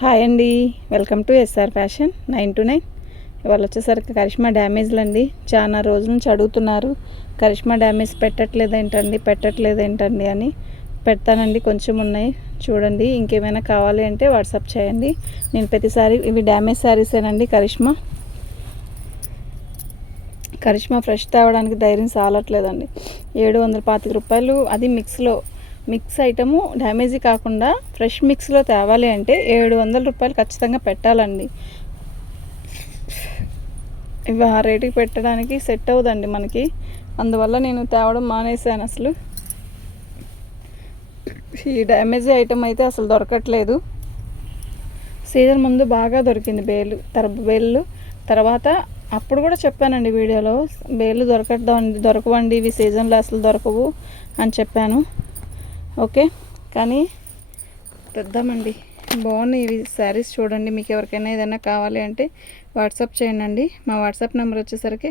Hi అండి, welcome to SR fashion 929. ఇవాళ వచ్చేసరికి కరిష్మా డ్యామేజ్లు అండి. చాలా రోజుల నుంచి అడుగుతున్నారు, కరిష్మా డ్యామేజ్ పెట్టట్లేదేంటండి అని. పెడతానండి, కొంచెం ఉన్నాయి చూడండి. ఇంకేమైనా కావాలి అంటే వాట్సాప్ చేయండి. నేను ప్రతిసారి ఇవి డ్యామేజ్ శారీసేనండి. కరిష్మా ఫ్రెష్ తేవడానికి ధైర్యం సాలట్లేదండి. 725 రూపాయలు, అది మిక్స్ ఐటము డ్యామేజీ కాకుండా ఫ్రెష్ మిక్స్లో తేవాలి అంటే 700 రూపాయలు ఖచ్చితంగా పెట్టాలండి. ఇవి ఆ రేటుకి పెట్టడానికి సెట్ అవ్వదండి మనకి. అందువల్ల నేను తేవడం మానేశాను. అసలు ఈ డ్యామేజీ ఐటమ్ అయితే అసలు దొరకట్లేదు. సీజన్ ముందు బాగా దొరికింది బేళ్ళు. తర్వాత అప్పుడు కూడా చెప్పానండి వీడియోలో, బేళ్ళు దొరకవండి, ఇవి సీజన్లో అసలు దొరకవు అని చెప్పాను. ఓకే, కానీ తెద్దామండి. బాగున్నాయి ఇవి శారీస్ చూడండి. మీకు ఎవరికైనా ఏదైనా కావాలి అంటే వాట్సాప్ చేయండి. మా వాట్సాప్ నెంబర్ వచ్చేసరికి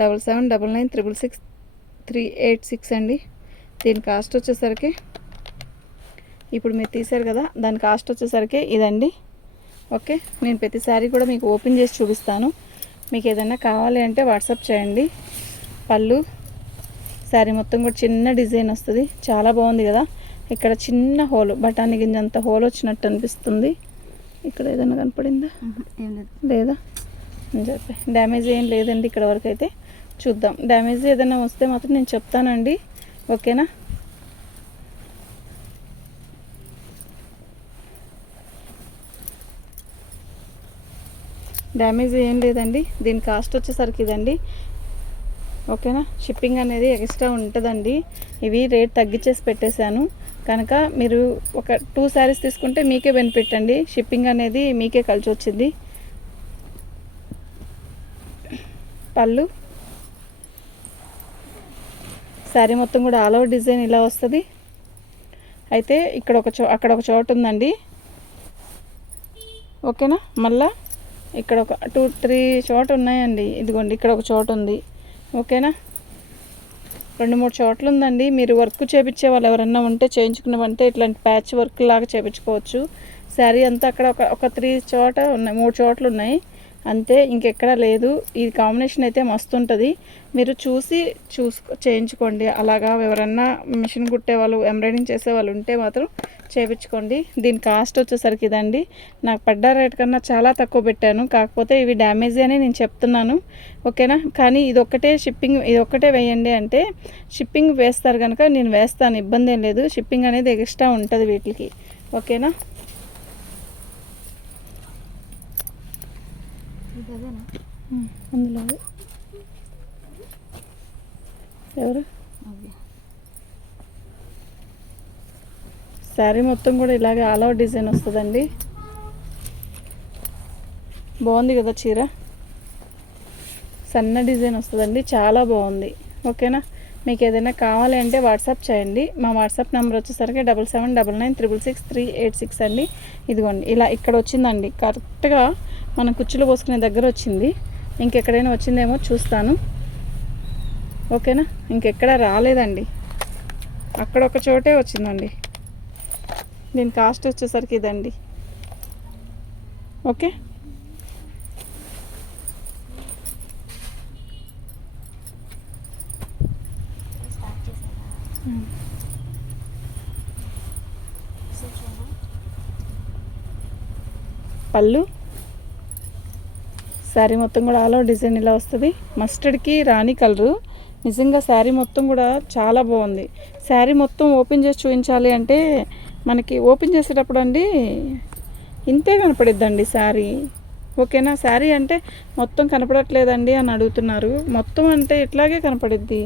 7799666386 అండి. దీని కాస్ట్ వచ్చేసరికి, ఇప్పుడు మీరు తీశారు కదా, దాని కాస్ట్ వచ్చేసరికి ఇదండి. ఓకే, నేను ప్రతి శారీ కూడా మీకు ఓపెన్ చేసి చూపిస్తాను. మీకు ఏదైనా కావాలి అంటే వాట్సాప్ చేయండి. పళ్ళు శారీ మొత్తం కూడా చిన్న డిజైన్ వస్తుంది, చాలా బాగుంది కదా. ఇక్కడ చిన్న హోల్, బఠానీ గింజంత హోల్ వచ్చినట్టు అనిపిస్తుంది. ఇక్కడ ఏదైనా కనపడిందా? లేదా అని చెప్పి డ్యామేజ్ ఏం లేదండి ఇక్కడ వరకు అయితే. చూద్దాం, డ్యామేజ్ ఏదైనా వస్తే మాత్రం నేను చెప్తానండి. ఓకేనా? డ్యామేజ్ ఏం లేదండి. దీని కాస్ట్ వచ్చేసరికి ఇదండి. ఓకేనా? షిప్పింగ్ అనేది ఎక్స్ట్రా ఉంటుందండి. ఇవి రేట్ తగ్గించేసి పెట్టేశాను కనుక మీరు ఒక 2 శారీస్ తీసుకుంటే మీకే బెనిఫిట్ అండి. షిప్పింగ్ అనేది మీకే కలిసి వచ్చింది. పళ్ళు శారీ మొత్తం కూడా ఆల్ ఓవర్ డిజైన్ ఇలా వస్తుంది. అయితే అక్కడ ఒక చోటు ఉందండి. ఓకేనా? మళ్ళా ఇక్కడ ఒక 2-3 చోటు ఉన్నాయండి. ఇదిగోండి, ఇక్కడ ఒక చోటు ఉంది. ఓకేనా? 2-3 చోట్ల ఉందండి. మీరు వర్క్ చేయించే వాళ్ళు ఎవరన్నా ఉంటే, చేయించుకున్నవంటే ఇట్లాంటి ప్యాచ్ వర్క్ లాగా చేయించుకోవచ్చు. శారీ అంతా అక్కడ ఒక 3 చోట ఉన్నాయి, 3 చోట్లు ఉన్నాయి అంతే, ఇంకెక్కడ లేదు. ఈ కాంబినేషన్ అయితే మస్తు ఉంటుంది. మీరు చేయించుకోండి. అలాగా ఎవరన్నా మిషన్ కుట్టేవాళ్ళు, ఎంబ్రాయిడింగ్ చేసేవాళ్ళు ఉంటే మాత్రం చేయించుకోండి. దీని కాస్ట్ వచ్చేసరికి ఇదండి. నాకు పడ్డ రేట్ కన్నా చాలా తక్కువ పెట్టాను, కాకపోతే ఇవి డ్యామేజ్ అని నేను చెప్తున్నాను. ఓకేనా? కానీ ఇదొక్కటే వేయండి అంటే షిప్పింగ్ వేస్తారు కనుక నేను వేస్తాను, ఇబ్బంది ఏం లేదు. షిప్పింగ్ అనేది ఎక్స్ట్రా ఉంటుంది వీటికి. ఓకేనా? అందులో ఎవరు శారీ మొత్తం కూడా ఇలాగే ఆల్ ఓవర్ డిజైన్ వస్తుందండి. బాగుంది కదా చీర, సన్న డిజైన్ వస్తుందండి, చాలా బాగుంది. ఓకేనా? మీకు ఏదైనా కావాలి అంటే వాట్సాప్ చేయండి. మా వాట్సాప్ నెంబర్ వచ్చేసరికి 7799666386 అండి. ఇదిగోండి, ఇలా ఇక్కడ వచ్చిందండి. కరెక్ట్గా మనం కుచ్చులు పోసుకునే దగ్గర వచ్చింది. ఇంకెక్కడైనా వచ్చిందేమో చూస్తాను. ఓకేనా? ఇంకెక్కడ రాలేదండి, అక్కడ ఒక చోటే వచ్చిందండి. దీని కాస్ట్ వచ్చేసరికి ఇదండి. ఓకే, పళ్ళు శారీ మొత్తం కూడా ఆల్ ఓవర్ డిజైన్ ఇలా వస్తుంది. మస్టర్డ్కి రాణి కలరు. నిజంగా శారీ మొత్తం కూడా చాలా బాగుంది. శారీ మొత్తం ఓపెన్ చేసి చూపించాలి అంటే మనకి ఓపెన్ చేసేటప్పుడు అండి ఇంతే కనపడిద్దండి శారీ. ఓకేనా? శారీ అంటే మొత్తం కనపడట్లేదండి అని అడుగుతున్నారు. మొత్తం అంటే ఇట్లాగే కనపడిద్ది.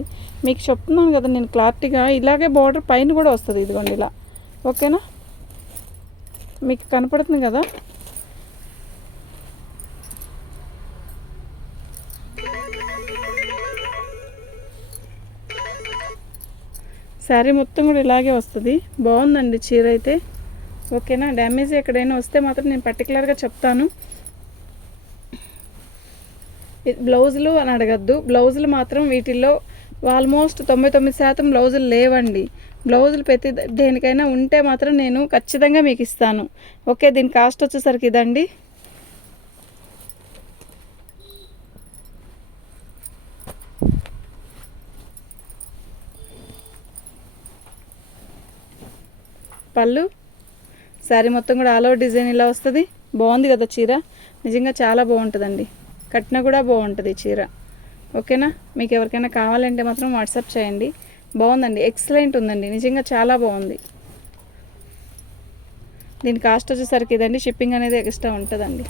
మీకు చెప్తున్నాను కదా నేను క్లారిటీగా. ఇలాగే బార్డర్ పైన కూడా వస్తుంది, ఇదిగోండి ఇలా. ఓకేనా? మీకు కనపడుతుంది కదా. శారీ మొత్తం కూడా ఇలాగే వస్తుంది. బాగుందండి చీర అయితే. ఓకేనా? డ్యామేజ్ ఎక్కడైనా వస్తే మాత్రం నేను పర్టికులర్గా చెప్తాను. బ్లౌజులు అని అడగద్దు. బ్లౌజులు మాత్రం వీటిల్లో ఆల్మోస్ట్ 99% బ్లౌజులు లేవండి. బ్లౌజులు ప్రతి దేనికైనా ఉంటే మాత్రం నేను ఖచ్చితంగా మీకు ఇస్తాను. ఓకే, దీని కాస్ట్ వచ్చేసరికి ఇదండి. పళ్ళు శారీ మొత్తం కూడా ఆల్ ఓవర్ డిజైన్ ఇలా వస్తుంది. బాగుంది కదా చీర, నిజంగా చాలా బాగుంటుందండి. కట్న కూడా బాగుంటుంది చీర. ఓకేనా, మీకు ఎవరికైనా కావాలంటే మాత్రం వాట్సాప్ చేయండి. బాగుందండి, ఎక్సలెంట్ ఉందండి, నిజంగా చాలా బాగుంది. దీని కాస్ట్ వచ్చేసరికి ఇదండి. షిప్పింగ్ అనేది ఎక్స్ట్రా ఉంటుందండి.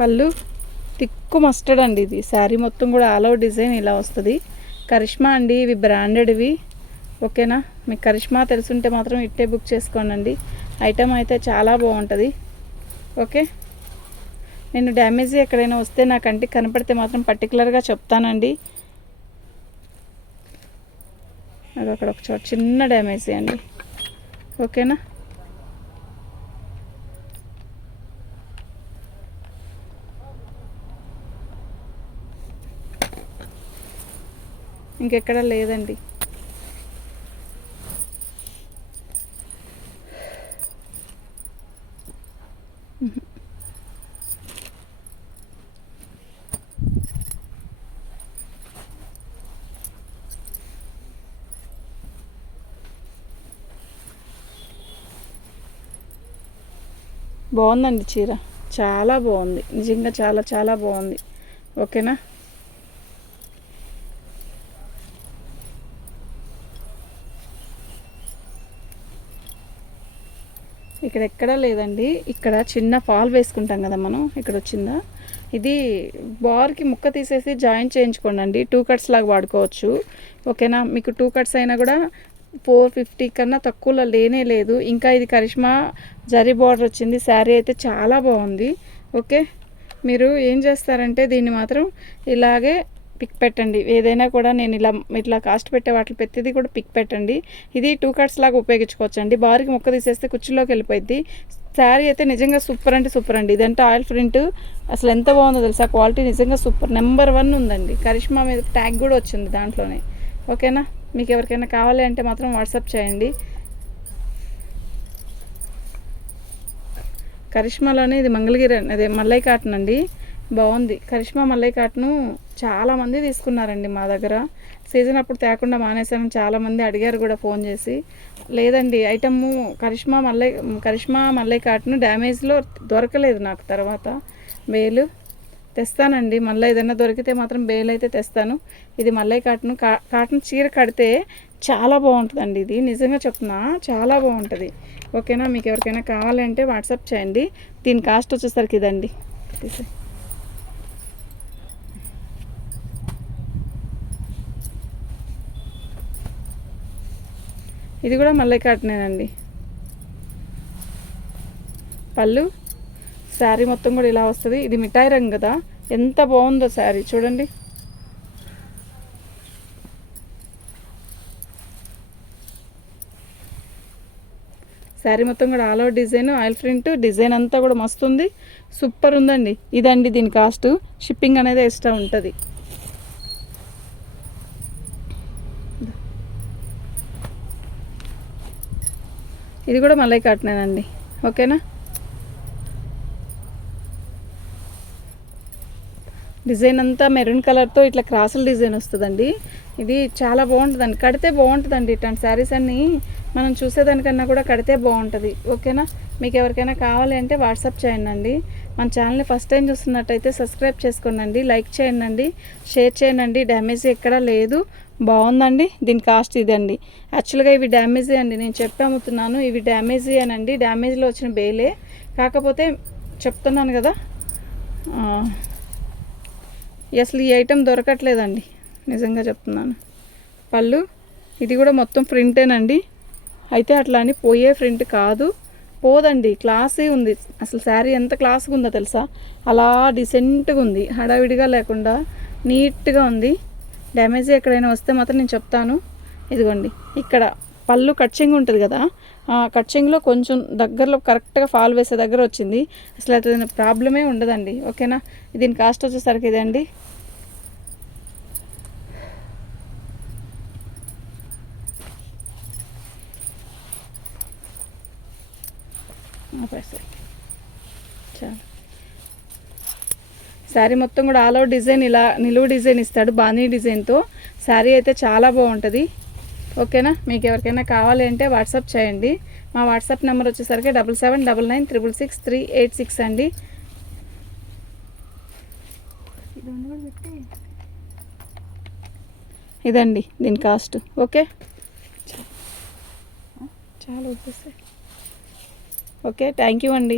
పళ్ళు తిక్కు మస్టర్డ్ అండి. ఇది శారీ మొత్తం కూడా ఆల్ ఓవర్ డిజైన్ ఇలా వస్తుంది. కరిష్మా అండి, ఇవి బ్రాండెడ్వి. ఓకేనా, మీకు కరిష్మా తెలుసుంటే మాత్రం ఇట్టే బుక్ చేసుకోండి. ఐటమ్ అయితే చాలా బాగుంటుంది. ఓకే, నేను డ్యామేజ్ ఎక్కడైనా వస్తే నా కంటికి కనపడితే మాత్రం పర్టికులర్గా చెప్తానండి. అది అక్కడ ఒక చోట చిన్న డ్యామేజ్ అండి. ఓకేనా, ఇంకెక్కడ లేదండి. బాగుందండి చీర, చాలా బాగుంది, నిజంగా చాలా చాలా బాగుంది. ఓకేనా, ఇక్కడ ఎక్కడా లేదండి. ఇక్కడ చిన్న ఫాల్ వేసుకుంటాం కదా మనం, ఇక్కడ వచ్చిందా, ఇది బార్కి ముక్క తీసేసి జాయింట్ చేయించుకోండి. 2 కట్స్ లాగా వాడుకోవచ్చు. ఓకేనా, మీకు 2 కట్స్ అయినా కూడా 450 కన్నా తక్కువలో లేనే లేదు. ఇంకా ఇది కరిష్మా జరీ బార్డర్ వచ్చింది. శారీ అయితే చాలా బాగుంది. ఓకే, మీరు ఏం చేస్తారంటే దీన్ని మాత్రం ఇలాగే పిక్ పెట్టండి. ఏదైనా కూడా నేను ఇట్లా కాస్ట్ పెట్టే వాటిని ప్రతిదీ కూడా పిక్ పెట్టండి. ఇది 2 కట్స్ లాగా ఉపయోగించుకోవచ్చండి. బారికి ముక్క తీసేస్తే కుర్చీలోకి వెళ్ళిపోయింది. శారీ అయితే నిజంగా సూపర్ అంటే సూపర్ అండి. ఇదంటే ఆయిల్ ప్రింట్ అసలు ఎంత బాగుందో తెలుసా, క్వాలిటీ నిజంగా సూపర్, నెంబర్ 1 ఉందండి. కరిష్మా మీద ట్యాగ్ కూడా వచ్చింది దాంట్లోనే. ఓకేనా, మీకు ఎవరికైనా కావాలి అంటే మాత్రం వాట్సాప్ చేయండి. కరిష్మాలోనే ఇది మంగళగిరి, అదే మల్లై కాటన్ అండి. బాగుంది. కరిష్మా మల్లై కాటను చాలామంది తీసుకున్నారండి మా దగ్గర. సీజన్ అప్పుడు తేకుండా మానేసాను, చాలామంది అడిగారు కూడా ఫోన్ చేసి. లేదండి, ఐటమ్ము కరిష్మా మల్లై కాటను డ్యామేజ్లో దొరకలేదు నాకు. తర్వాత బేలు తెస్తానండి, మళ్ళీ ఏదైనా దొరికితే మాత్రం బేలు అయితే తెస్తాను. ఇది మల్లై కాటను. కాటన్ చీర కడితే చాలా బాగుంటుందండి. ఇది నిజంగా చెప్తున్నా, చాలా బాగుంటుంది. ఓకేనా, మీకు ఎవరికైనా కావాలంటే వాట్సాప్ చేయండి. దీని కాస్ట్ వచ్చేసరికి ఇదండి. ఇది కూడా మల్లై కాటనేనండి. పళ్ళు శారీ మొత్తం కూడా ఇలా వస్తుంది. ఇది మిఠాయి రంగు కదా, ఎంత బాగుందో శారీ చూడండి. శారీ మొత్తం కూడా all over design, oil print design అంతా కూడా మస్తు ఉంది, సూపర్ ఉందండి. ఇదండి దీని కాస్ట్. షిప్పింగ్ అనేది ఎక్స్ట్రా ఉంటుంది. ఇది కూడా మల్లై కాటనేనండి. ఓకేనా, డిజైన్ అంతా మెరూన్ కలర్తో ఇట్లా క్రాసుల డిజైన్ వస్తుందండి. ఇది చాలా బాగుంటుందండి, కడితే బాగుంటుందండి. ఇట్లాంటి శారీస్ అన్నీ మనం చూసేదానికన్నా కూడా కడితే బాగుంటుంది. ఓకేనా, మీకు ఎవరికైనా కావాలి అంటే వాట్సాప్ చేయండి. మన ఛానల్ని ఫస్ట్ టైం చూస్తున్నట్టయితే సబ్స్క్రైబ్ చేసుకోండి, లైక్ చేయండి, షేర్ చేయండి. డ్యామేజ్ ఎక్కడా లేదు, బాగుందండి. దీని కాస్ట్ ఇదండి. యాక్చువల్గా ఇవి డ్యామేజే అండి, నేను చెప్పి అమ్ముతున్నాను. ఇవి డ్యామేజీ అనండి, డ్యామేజ్లో వచ్చిన బేలే. కాకపోతే చెప్తున్నాను కదా, అసలు ఈ ఐటెం దొరకట్లేదండి, నిజంగా చెప్తున్నాను. పళ్ళు ఇది కూడా మొత్తం ప్రింటేనండి. అయితే అట్లా అని పోయే ప్రింట్ కాదు, పోదండి, క్లాసీ ఉంది. అసలు శారీ ఎంత క్లాస్గా ఉందో తెలుసా, అలా డీసెంట్గా ఉంది, హడావిడిగా లేకుండా నీట్గా ఉంది. డ్యామేజ్ ఎక్కడైనా వస్తే మాత్రం నేను చెప్తాను. ఇదిగోండి ఇక్కడ పళ్ళు కట్చింగ్ ఉంటుంది కదా, ఆ కట్చింగ్లో కొంచెం దగ్గరలో కరెక్ట్గా ఫాల్ వేసే దగ్గర వచ్చింది. అసలు అది ప్రాబ్లమే ఉండదండి. ఓకేనా. దీని కాస్ట్ వచ్చేసరికి ఇదండి చాలా. శారీ మొత్తం కూడా ఆల్ ఓవర్ డిజైన్ ఇలా నిలువు డిజైన్ ఇస్తాడు బానీ డిజైన్తో. శారీ అయితే చాలా బాగుంటుంది. ఓకేనా. మీకు ఎవరికైనా కావాలి అంటే వాట్సాప్ చేయండి. మా వాట్సాప్ నెంబర్ వచ్చేసరికి 7799666386 అండి. ఇదండి దీని కాస్ట్. ఓకే చాలా వచ్చేసి ఓకే. థ్యాంక్ యూ అండి.